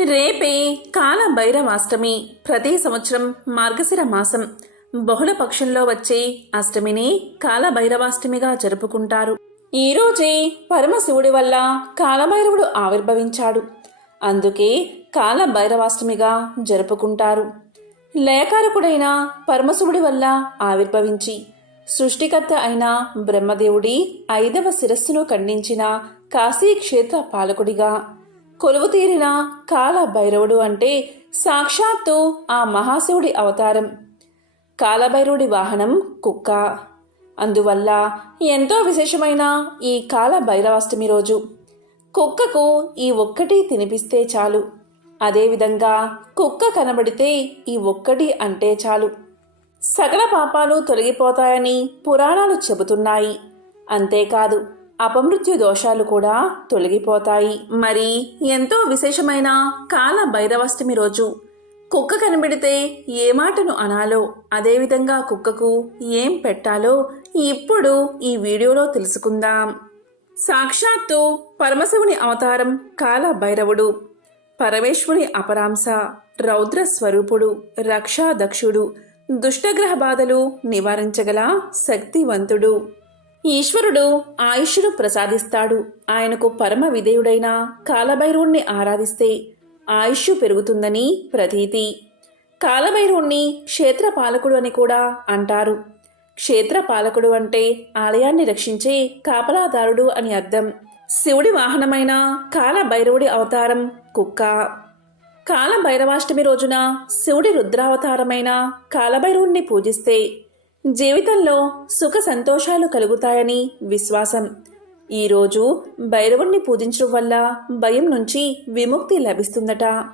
రేపే కాలభైరవాష్టమి. ప్రతి సంవత్సరం మార్గశిర మాసం. బహుళ పక్షంలో వచ్చే అష్టమిని కాల భైరవాష్టమిగా జరుపుకుంటారు. ఈ రోజే పరమశివుడి వల్ల కాలభైరవుడు ఆవిర్భవించాడు. అందుకే కాల భైరవాష్టమిగా జరుపుకుంటారు. లయకారకుడైన పరమశివుడి వల్ల ఆవిర్భవించి సృష్టికర్త అయిన బ్రహ్మదేవుడి ఐదవ శిరస్సును ఖండించిన కాశీ క్షేత్ర పాలకుడిగా కొలువు తీరిన కాల భైరవుడు అంటే సాక్షాత్తు ఆ మహాశివుడి అవతారం. కాలభైరవుడి వాహనం కుక్క. అందువల్ల ఎంతో విశేషమైన ఈ కాల భైరవాష్టమి రోజు. కుక్కకు ఈ ఒక్కటి తినిపిస్తే చాలు. అదేవిధంగా కుక్క కనబడితే ఈ ఒక్కటి అంటే చాలు. సకల పాపాలు తొలగిపోతాయని పురాణాలు చెబుతున్నాయి. అంతేకాదు అపమృత్యు దోషాలు కూడా తొలగిపోతాయి. మరి ఎంతో విశేషమైన కాల భైరవాష్టమి రోజు కుక్క కనబడితే ఏ మాటను అనాలో అదేవిధంగా కుక్కకు ఏం పెట్టాలో ఇప్పుడు ఈ వీడియోలో తెలుసుకుందాం. సాక్షాత్తు పరమశివుని అవతారం కాల భైరవుడు పరమేశ్వరుని అపరాంశ రౌద్ర స్వరూపుడు రక్షాదక్షుడు దుష్టగ్రహ బాధలు నివారించగల శక్తివంతుడు. ఈశ్వరుడు ఆయుష్ను ప్రసాదిస్తాడు. ఆయనకు పరమ విధేయుడైన కాలభైరవుణ్ణి ఆరాధిస్తే ఆయుష్ పెరుగుతుందని ప్రతీతి. కాలభైరవుణ్ణి క్షేత్రపాలకుడు అని కూడా అంటారు. క్షేత్రపాలకుడు అంటే ఆలయాన్ని రక్షించే కాపలాదారుడు అని అర్థం. శివుడి వాహనమైన కాలభైరవుడి అవతారం కుక్క. కాలభైరవాష్టమి రోజున శివుడి రుద్రావతారమైన కాలభైరవుణ్ణి పూజిస్తే జీవితంలో సుఖ సంతోషాలు కలుగుతాయని విశ్వాసం. ఈరోజు భైరవుణ్ణి పూజించడం వల్ల భయం నుంచి విముక్తి లభిస్తుందట.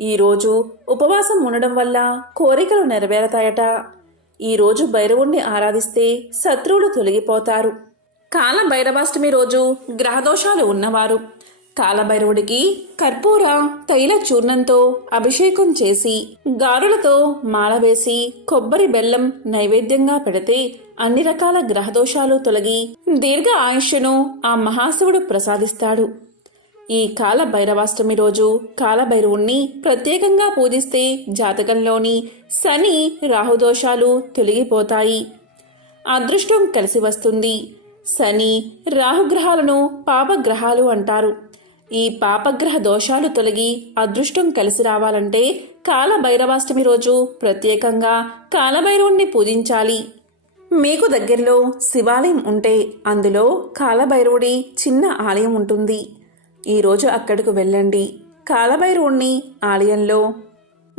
ఈరోజు ఉపవాసం ఉండడం వల్ల కోరికలు నెరవేరతాయట. ఈరోజు భైరవుణ్ణి ఆరాధిస్తే శత్రువులు తొలగిపోతారు. కాల భైరవాష్టమి రోజు గ్రహదోషాలు ఉన్నవారు. కాలభైరవుడికి కర్పూర తైల చూర్ణంతో అభిషేకం చేసి గారులతో మాల వేసి కొబ్బరి బెల్లం నైవేద్యంగా పెడితే అన్ని రకాల గ్రహదోషాలు తొలగి దీర్ఘ ఆయుష్ను ఆ మహాశివుడు ప్రసాదిస్తాడు. ఈ కాల భైరవాష్టమి రోజు కాలభైరవుణ్ణి ప్రత్యేకంగా పూజిస్తే జాతకంలోని శని రాహుదోషాలు తొలగిపోతాయి. అదృష్టం కలిసి వస్తుంది. శని రాహుగ్రహాలను పాపగ్రహాలు అంటారు. ఈ పాపగ్రహ దోషాలు తొలగి అదృష్టం కలిసి రావాలంటే కాలభైరవాష్టమి రోజు ప్రత్యేకంగా కాలభైరవుణ్ణి పూజించాలి. మీకు దగ్గరలో శివాలయం ఉంటే అందులో కాలభైరవుడి చిన్న ఆలయం ఉంటుంది. ఈరోజు అక్కడికి వెళ్ళండి. కాలభైరవుణ్ణి ఆలయంలో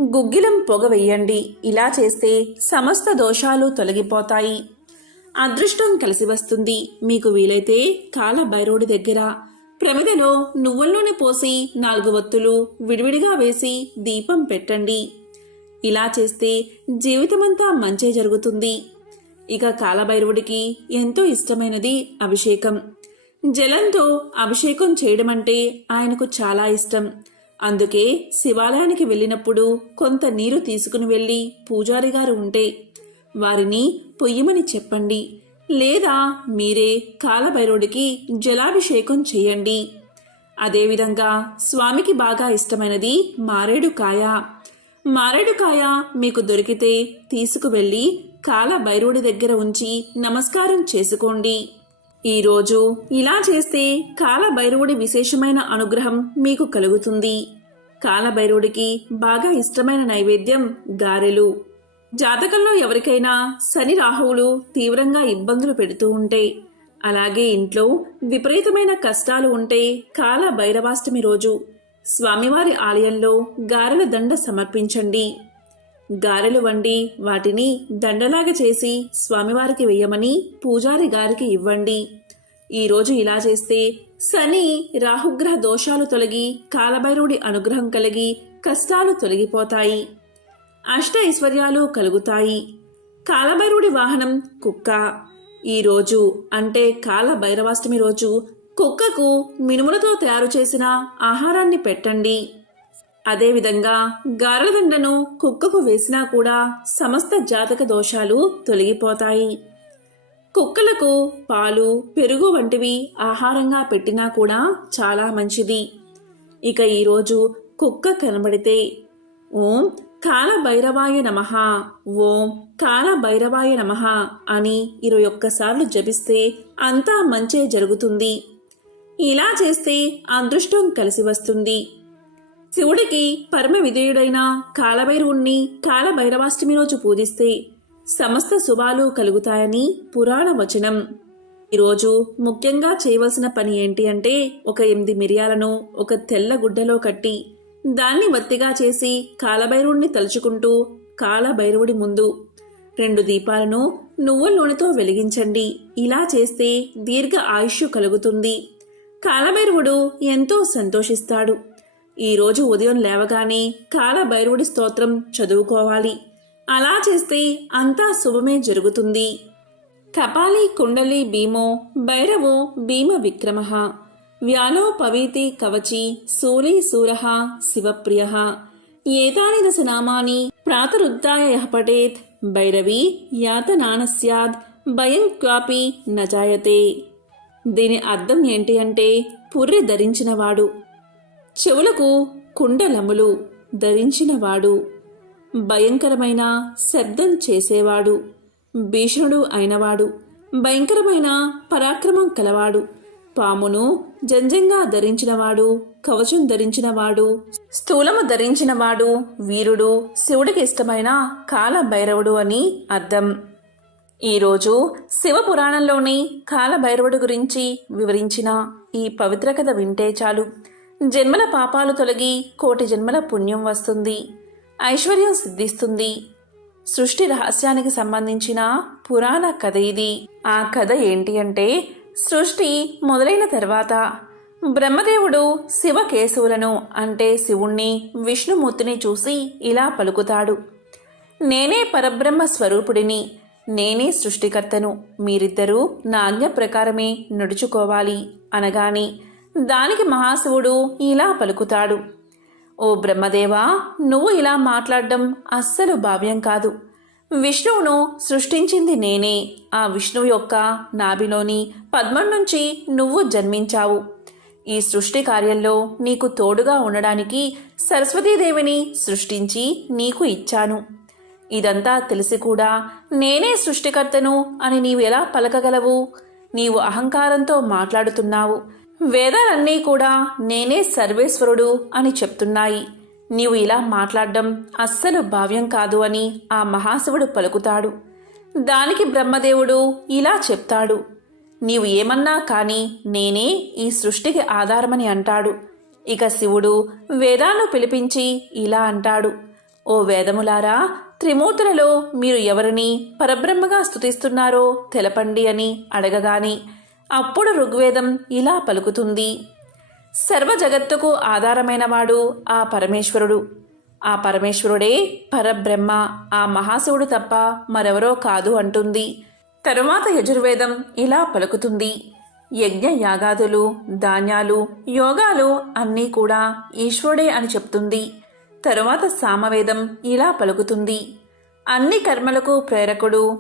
గుగ్గిలం పొగ వెయ్యండి ఇలా చేస్తే సమస్త దోషాలు తొలగిపోతాయి. అదృష్టం కలిసి వస్తుంది. మీకు వీలైతే కాలభైరవుడి దగ్గర ప్రమిదలో నువ్వుల నూనె పోసి నాలుగు వత్తులు విడివిడిగా వేసి దీపం పెట్టండి. ఇలా చేస్తే జీవితమంతా మంచే జరుగుతుంది. ఇక కాలభైరవుడికి ఎంతో ఇష్టమైనది అభిషేకం. జలంతో అభిషేకం చేయడం అంటే ఆయనకు చాలా ఇష్టం. అందుకే శివాలయానికి వెళ్ళినప్పుడు కొంత నీరు తీసుకుని వెళ్ళి పూజారి గారు ఉంటే వారిని పొయ్యమని చెప్పండి. లేదా మీరే కాలభైరవుడికి జలాభిషేకం చేయండి. అదేవిధంగా స్వామికి బాగా ఇష్టమైనది మారేడుకాయ. మారేడుకాయ మీకు దొరికితే తీసుకువెళ్ళి కాలభైరవుడి దగ్గర ఉంచి నమస్కారం చేసుకోండి. ఈరోజు ఇలా చేస్తే కాలభైరవుడి విశేషమైన అనుగ్రహం మీకు కలుగుతుంది. కాలభైరవుడికి బాగా ఇష్టమైన నైవేద్యం గారెలు. జాతకంలో ఎవరికైనా శని రాహువులు తీవ్రంగా ఇబ్బందులు పెడుతూ ఉంటే అలాగే ఇంట్లో విపరీతమైన కష్టాలు ఉంటే కాల భైరవాష్టమి రోజు స్వామివారి ఆలయంలో గారెల దండ సమర్పించండి. గారెలు వండి వాటిని దండలాగా చేసి స్వామివారికి వెయ్యమని పూజారి గారికి ఇవ్వండి. ఈరోజు ఇలా చేస్తే శని రాహుగ్రహ దోషాలు తొలగి కాలభైరవుడి అనుగ్రహం కలిగి కష్టాలు తొలగిపోతాయి. అష్ట ఐశ్వర్యాలు కలుగుతాయి. కాలభైరుడి వాహనం కుక్క. ఈరోజు అంటే కాలభైరవాష్టమి రోజు కుక్కకు మినుములతో తయారు చేసిన ఆహారాన్ని పెట్టండి. అదేవిధంగా గారెలదండను కుక్కకు వేసినా కూడా సమస్త జాతక దోషాలు తొలగిపోతాయి. కుక్కలకు పాలు పెరుగు వంటివి ఆహారంగా పెట్టినా కూడా చాలా మంచిది. ఇక ఈరోజు కుక్క కనబడితే ఓం కాలభైరవాయ నమ. ఓం కాలభైరవాయ నమ అని ఇరవై ఒక్కసార్లు జపిస్తే అంతా మంచే జరుగుతుంది. ఇలా చేస్తే అదృష్టం కలిసి వస్తుంది. శివుడికి పరమ విధేయుడైన కాలభైరవుణ్ణి కాలభైరవాష్టమి రోజు పూజిస్తే సమస్త శుభాలు కలుగుతాయని పురాణ వచనం. ఈరోజు ముఖ్యంగా చేయవలసిన పని ఏంటి అంటే ఒక ఎనిమిది మిరియాలను ఒక తెల్ల గుడ్డలో కట్టి దాన్ని వత్తిగా చేసి కాలభైరవుణ్ణి తలుచుకుంటూ కాలభైరవుడి ముందు రెండు దీపాలను నువ్వుల నూనెతో వెలిగించండి. ఇలా చేస్తే దీర్ఘ ఆయుష్ కలుగుతుంది. కాలభైరవుడు ఎంతో సంతోషిస్తాడు. ఈరోజు ఉదయం లేవగానే కాలభైరవుడి స్తోత్రం చదువుకోవాలి. అలా చేస్తే అంతా శుభమే జరుగుతుంది. కపాలి కుండలి భీమో భైరవో భీమ విక్రమ. వ్యాలో పవీతి కవచి శూలి సూరః శివప్రియ ఏతాని దశ నామాని ప్రాతరుద్ధాయ యః పఠేత్ భైరవి యాతనాన స్యాద్ భయం క్వాపి నజాయతే దీని అర్థం ఏంటి అంటే పుర్రి ధరించినవాడు. చెవులకు కుండలములు ధరించినవాడు. భయంకరమైన శబ్దం చేసేవాడు. భీషణుడు అయినవాడు. భయంకరమైన పరాక్రమం కలవాడు. పామును జంజంగా ధరించినవాడు కవచం ధరించినవాడు స్థూలము ధరించినవాడు వీరుడు శివుడికి ఇష్టమైన కాలభైరవుడు అని అర్థం. ఈరోజు శివపురాణంలోని కాలభైరవుడు గురించి వివరించిన ఈ పవిత్ర కథ వింటే చాలు. జన్మల పాపాలు తొలగి కోటి జన్మల పుణ్యం వస్తుంది. ఐశ్వర్యం సిద్ధిస్తుంది. సృష్టి రహస్యానికి సంబంధించిన పురాణ కథ ఇది. ఆ కథ ఏంటి అంటే సృష్టి మొదలైన తర్వాత బ్రహ్మదేవుడు శివకేశవులను అంటే శివుణ్ణి విష్ణుమూర్తిని చూసి ఇలా పలుకుతాడు. నేనే పరబ్రహ్మ స్వరూపుడిని నేనే సృష్టికర్తను మీరిద్దరూ నా ఆజ్ఞ ప్రకారమే నడుచుకోవాలి అనగాని దానికి మహాశివుడు ఇలా పలుకుతాడు. ఓ బ్రహ్మదేవా నువ్వు ఇలా మాట్లాడడం అస్సలు భావ్యం కాదు. విష్ణువును సృష్టించింది నేనే. ఆ విష్ణువు యొక్క నాభిలోని పద్మం నుంచి నువ్వు జన్మించావు. ఈ సృష్టి కార్యంలో నీకు తోడుగా ఉండడానికి సరస్వతీదేవిని సృష్టించి నీకు ఇచ్చాను. ఇదంతా తెలిసి కూడా నేనే సృష్టికర్తను అని నీవు ఎలా పలకగలవు? నీవు అహంకారంతో మాట్లాడుతున్నావు. వేదాలన్నీ కూడా నేనే సర్వేశ్వరుడు అని చెప్తున్నాయి. నీవు ఇలా మాట్లాడడం అస్సలు భావ్యం కాదు అని ఆ మహాశివుడు పలుకుతాడు. దానికి బ్రహ్మదేవుడు ఇలా చెప్తాడు. నీవు ఏమన్నా కాని నేనే ఈ సృష్టికి ఆధారమని అంటాడు. ఇక శివుడు వేదాలను పిలిపించి ఇలా అంటాడు. ఓ వేదములారా త్రిమూర్తులలో మీరు ఎవరిని పరబ్రహ్మగా స్తుతిస్తున్నారో తెలపండి అని అడగగాని అప్పుడు ఋగ్వేదం ఇలా పలుకుతుంది. సర్వ జగత్తుకు ఆధారమైనవాడు ఆ పరమేశ్వరుడు. ఆ పరమేశ్వరుడే పరబ్రహ్మ ఆ మహాశివుడు తప్ప మరెవరో కాదు అంటుంది. తరువాత యజుర్వేదం ఇలా పలుకుతుంది. యజ్ఞ యాగాదులు ధాన్యాలు యోగాలు అన్నీ కూడా ఈశ్వరుడే అని చెప్తుంది. తరువాత సామవేదం ఇలా పలుకుతుంది. అన్ని కర్మలకు ప్రేరకుడు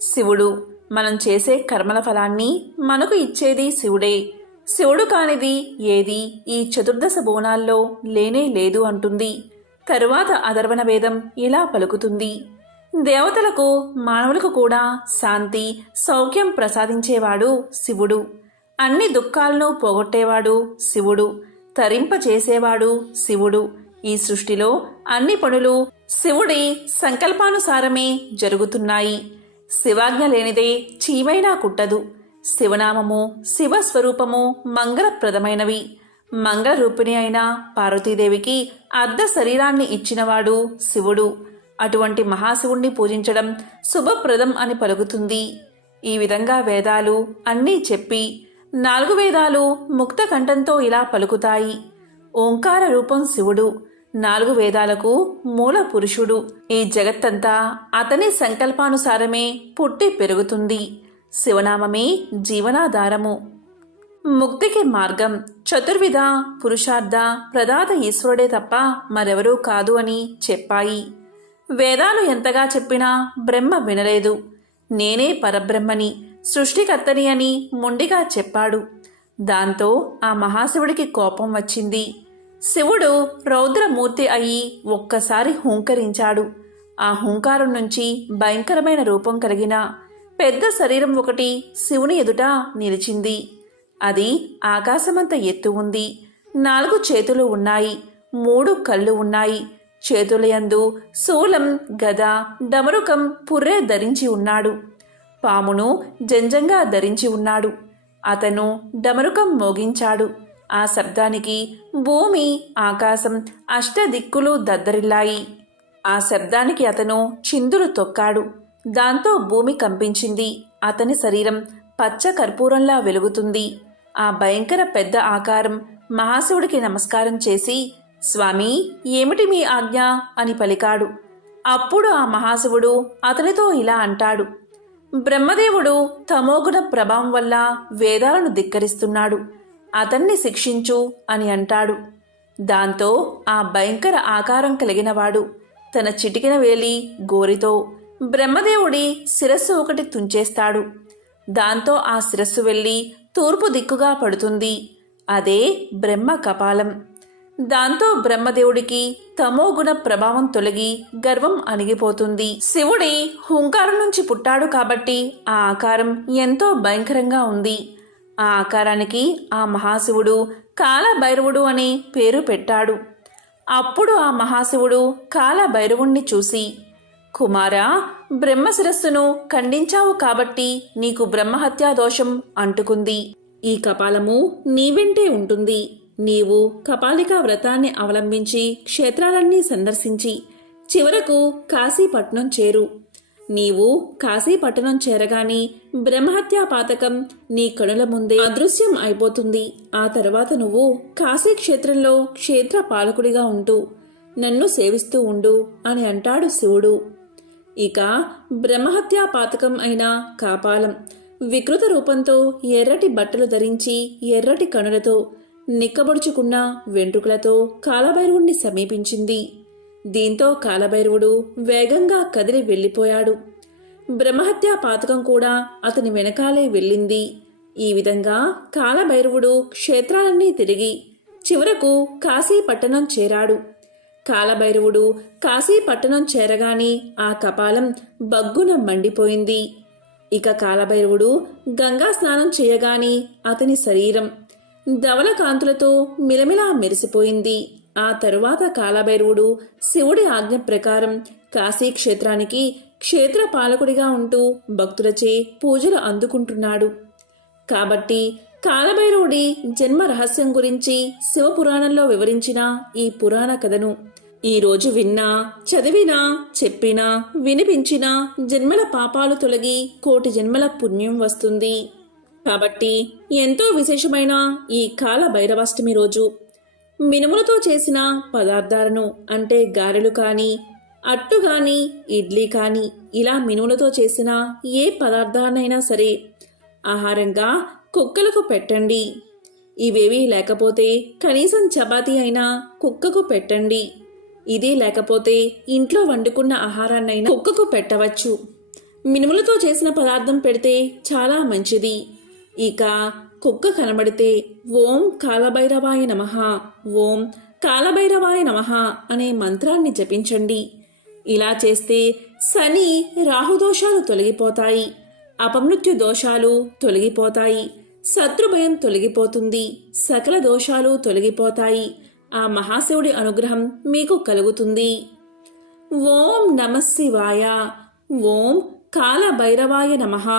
శివుడు. మనం చేసే కర్మల ఫలాన్ని మనకు ఇచ్చేది శివుడే. శివుడు కానిది ఏది ఈ చతుర్దశ బోనాల్లో లేనే లేదు అంటుంది. తరువాత అధర్వణ భేదం ఇలా పలుకుతుంది. దేవతలకు మానవులకు కూడా శాంతి సౌఖ్యం ప్రసాదించేవాడు శివుడు. అన్ని దుఃఖాలను పోగొట్టేవాడు శివుడు. తరింపచేసేవాడు శివుడు. ఈ సృష్టిలో అన్ని పనులు శివుడి సంకల్పానుసారమే జరుగుతున్నాయి. శివాజ్ఞ లేనిదే చీమైనా కుట్టదు. శివనామము శివస్వరూపము మంగళప్రదమైనవి. మంగళరూపిణి అయిన పార్వతీదేవికి అర్ధ శరీరాన్ని ఇచ్చినవాడు శివుడు. అటువంటి మహాశివుణ్ణి పూజించడం శుభప్రదం అని పలుకుతుంది. ఈ విధంగా వేదాలు అన్నీ చెప్పి నాలుగు వేదాలు ముక్త కంఠంతో ఇలా పలుకుతాయి. ఓంకార రూపం శివుడు. నాలుగు వేదాలకు మూల పురుషుడు. ఈ జగత్తంతా అతని సంకల్పానుసారమే పుట్టి పెరుగుతుంది. శివనామమే జీవనాధారము. ముక్తికి మార్గం చతుర్విధ పురుషార్థ ప్రదాత ఈశ్వరుడే తప్ప మరెవరూ కాదు అని చెప్పాయి. వేదాలు ఎంతగా చెప్పినా బ్రహ్మ వినలేదు. నేనే పరబ్రహ్మని సృష్టికర్తని అని ముండిగా చెప్పాడు. దాంతో ఆ మహాశివుడికి కోపం వచ్చింది. శివుడు రౌద్రమూర్తి అయి ఒక్కసారి హూంకరించాడు. ఆ హూంకారం నుంచి భయంకరమైన రూపం కలిగిన పెద్ద శరీరం ఒకటి శివుని ఎదుట నిలిచింది. అది ఆకాశమంత ఎత్తు ఉంది. నాలుగు చేతులు ఉన్నాయి. మూడు కళ్ళు ఉన్నాయి. చేతులయందు శూలం గద డమరుకం పుర్రే ధరించి ఉన్నాడు. పామును జంజంగా ధరించి ఉన్నాడు. అతను డమరుకం మోగించాడు. ఆ శబ్దానికి భూమి ఆకాశం అష్టదిక్కులు దద్దరిల్లాయి. ఆ శబ్దానికి అతను చిందులు తొక్కాడు. దాంతో భూమి కంపించింది. అతని శరీరం పచ్చ కర్పూరంలా వెలుగుతుంది. ఆ భయంకర పెద్ద ఆకారం మహాశివుడికి నమస్కారం చేసి స్వామి ఏమిటి మీ ఆజ్ఞ? అని పలికాడు. అప్పుడు ఆ మహాశివుడు అతనితో ఇలా అంటాడు. బ్రహ్మదేవుడు తమోగుణ ప్రభావం వల్ల వేదాలను ధిక్కరిస్తున్నాడు. అతన్ని శిక్షించు అని అంటాడు. దాంతో ఆ భయంకర ఆకారం కలిగినవాడు తన చిటికిన వేలి గోరితో బ్రహ్మదేవుడి శిరస్సు ఒకటి తుంచేస్తాడు. దాంతో ఆ శిరస్సు వెళ్ళి తూర్పు దిక్కుగా పడుతుంది. అదే బ్రహ్మ కపాలం. దాంతో బ్రహ్మదేవుడికి తమోగుణ ప్రభావం తొలగి గర్వం అణిగిపోతుంది. శివుడి హుంకారం నుంచి పుట్టాడు కాబట్టి ఆ ఆకారం ఎంతో భయంకరంగా ఉంది. ఆ ఆకారానికి ఆ మహాశివుడు కాలభైరవుడు అనే పేరు పెట్టాడు. అప్పుడు ఆ మహాశివుడు కాలభైరవుణ్ణి చూసి కుమారా బ్రహ్మశిరస్సును ఖండించావు కాబట్టి నీకు బ్రహ్మహత్యా దోషం అంటుకుంది. ఈ కపాలము నీ వెంటే ఉంటుంది. నీవు కపాలికా వ్రతాన్ని అవలంబించి క్షేత్రాలన్నీ సందర్శించి చివరకు కాశీపట్నం చేరు. నీవు కాశీపట్టణం చేరగాని బ్రహ్మహత్యా పాతకం నీ కనుల ముందే అదృశ్యం అయిపోతుంది. ఆ తర్వాత నువ్వు కాశీ క్షేత్రంలో క్షేత్ర పాలకుడిగా ఉంటూ నన్ను సేవిస్తూ ఉండు అని అంటాడు శివుడు. ఇక బ్రహ్మహత్యా పాతకం అయిన కాపాలం వికృత రూపంతో ఎర్రటి బట్టలు ధరించి ఎర్రటి కనులతో నిక్కబొడుచుకున్న వెంట్రుకలతో కాలభైరవుణ్ణి సమీపించింది. దీంతో కాలభైరవుడు వేగంగా కదిలి వెళ్ళిపోయాడు. బ్రహ్మహత్యా పాతకం కూడా అతని వెనకాలే వెళ్ళింది. ఈ విధంగా కాలభైరవుడు క్షేత్రాలన్నీ తిరిగి చివరకు కాశీ పట్టణం చేరాడు. కాలభైరవుడు కాశీ పట్టణం చేరగాని ఆ కపాలం బగ్గున మండిపోయింది. ఇక కాలభైరవుడు గంగా స్నానం చేయగాని అతని శరీరం ధవల కాంతులతో మిలమిలా మెరిసిపోయింది. ఆ తరువాత కాలభైరవుడు శివుడి ఆజ్ఞ ప్రకారం కాశీ క్షేత్రానికి క్షేత్ర పాలకుడిగా ఉంటూ భక్తులచే పూజలు అందుకుంటున్నాడు. కాబట్టి కాలభైరవుడి జన్మ రహస్యం గురించి శివపురాణంలో వివరించిన ఈ పురాణ కథను ఈ రోజు విన్నా చదివినా చెప్పినా వినిపించినా జన్మల పాపాలు తొలగి కోటి జన్మల పుణ్యం వస్తుంది. కాబట్టి ఎంతో విశేషమైన ఈ కాల భైరవాష్టమి రోజు. మినుములతో చేసిన పదార్థాలను అంటే గారెలు కానీ అట్టు కానీ ఇడ్లీ కానీ ఇలా మినుములతో చేసిన ఏ పదార్థాన్నైనా సరే ఆహారంగా కుక్కలకు పెట్టండి. ఇవేవీ లేకపోతే కనీసం చపాతీ అయినా కుక్కకు పెట్టండి. ఇది లేకపోతే ఇంట్లో వండుకున్న ఆహారాన్నైనా కుక్కకు పెట్టవచ్చు. మినుములతో చేసిన పదార్థం పెడితే చాలా మంచిది. ఇక కుక్క కనబడితే ఓం కాలభైరవాయ నమః ఓం కాలభైరవాయ నమః అనే మంత్రాన్ని జపించండి. ఇలా చేస్తే శని రాహుదోషాలు తొలగిపోతాయి అపమృత్యు దోషాలు తొలగిపోతాయి శత్రుభయం తొలగిపోతుంది సకల దోషాలు తొలగిపోతాయి. ఆ మహాశివుడి అనుగ్రహం మీకు కలుగుతుంది. ఓం నమ శివాయ. ఓం కాలభైరవాయ నమః.